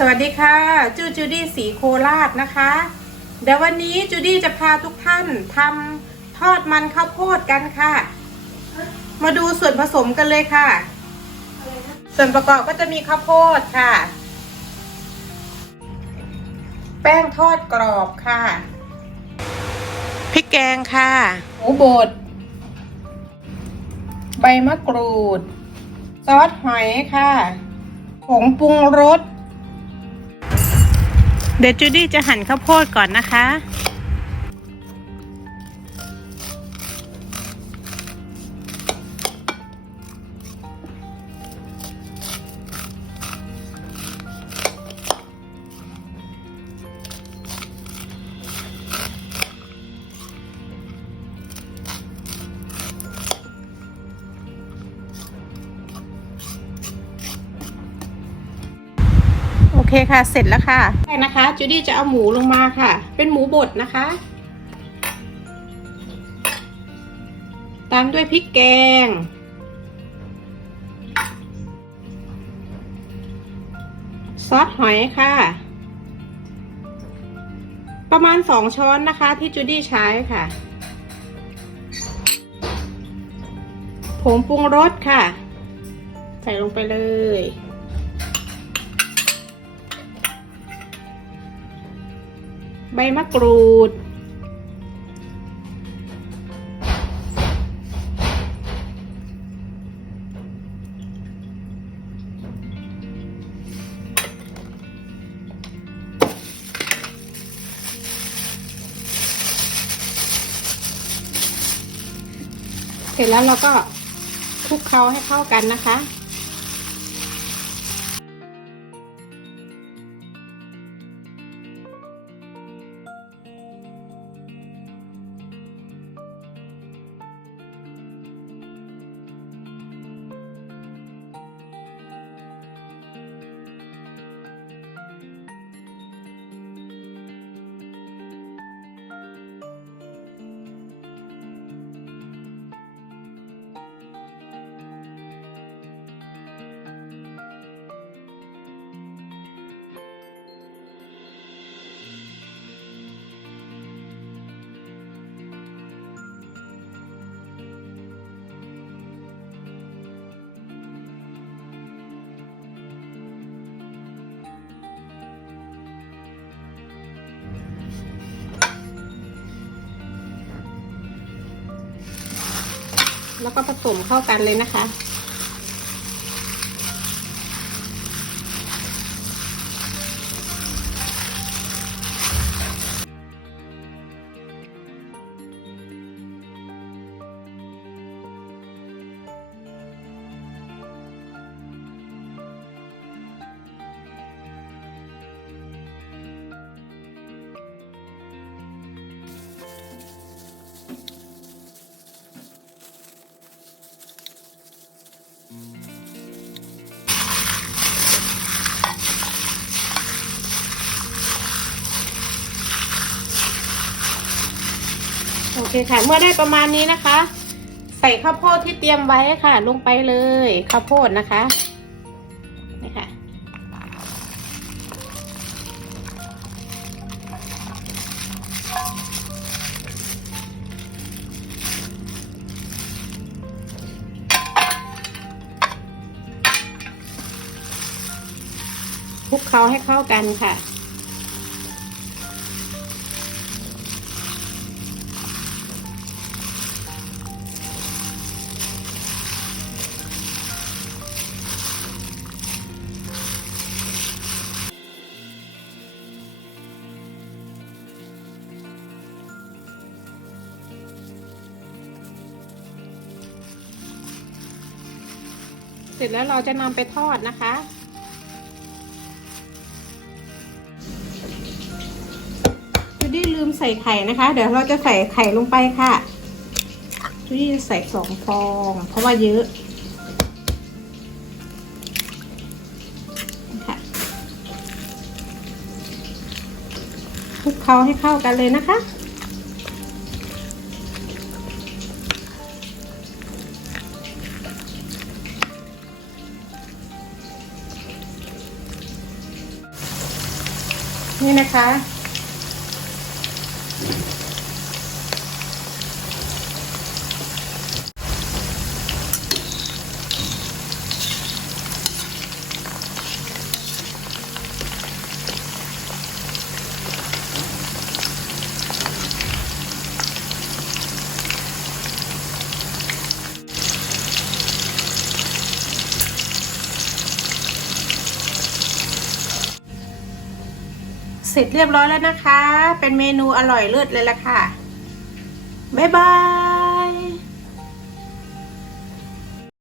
สวัสดีค่ะจูจูดี้สีโคราชนะคะเดี๋ยววันนี้จูดี้จะพาทุกท่านทำทอดมันข้าวโพดกันค่ะ มาดูส่วนผสมกันเลยค่ะ ส่วนประกอบก็จะมีข้าวโพดค่ะ แป้งทอดกรอบค่ะพริกแกงค่ะหมูบด ใบมะกรูด ซอสหอยค่ะผงปรุงรส เดี๋ยวจูดี้จะหั่นข้าวโพดก่อนนะคะ โอเคค่ะ เสร็จแล้วค่ะแรกนะคะจูดี้จะเอาหมูลงมาค่ะ เป็นหมูบดนะคะ ตามด้วยพริกแกง ซอสหอยค่ะ ประมาณสองช้อนนะคะที่จูดี้ใช้ค่ะ ผงปรุงรสค่ะ ใส่ลงไปเลย ใบมะกรูด เสร็จแล้วเราก็คลุกเคล้าให้เข้ากันนะคะ แล้วก็ผสมเข้ากันเลยนะคะ โอเคค่ะ เมื่อได้ประมาณนี้นะคะ ใส่ข้าวโพดที่เตรียมไว้ค่ะ ลงไปเลยข้าวโพดนะคะนี่ค่ะคลุกเคล้าให้เข้ากันค่ะ เสร็จแล้วเราจะนำไปทอดนะคะจูดี้ลืมใส่ไข่นะคะ เดี๋ยวเราจะใส่ไข่ลงไปค่ะจูดี้ใส่สองฟอง เพราะว่าเยอะค่ะคลุกเคล้าให้เข้ากันเลยนะคะ นี่นะคะ เสร็จเรียบร้อยแล้วนะคะ เป็นเมนูอร่อยเลิศเลยล่ะค่ะ บ๊ายบาย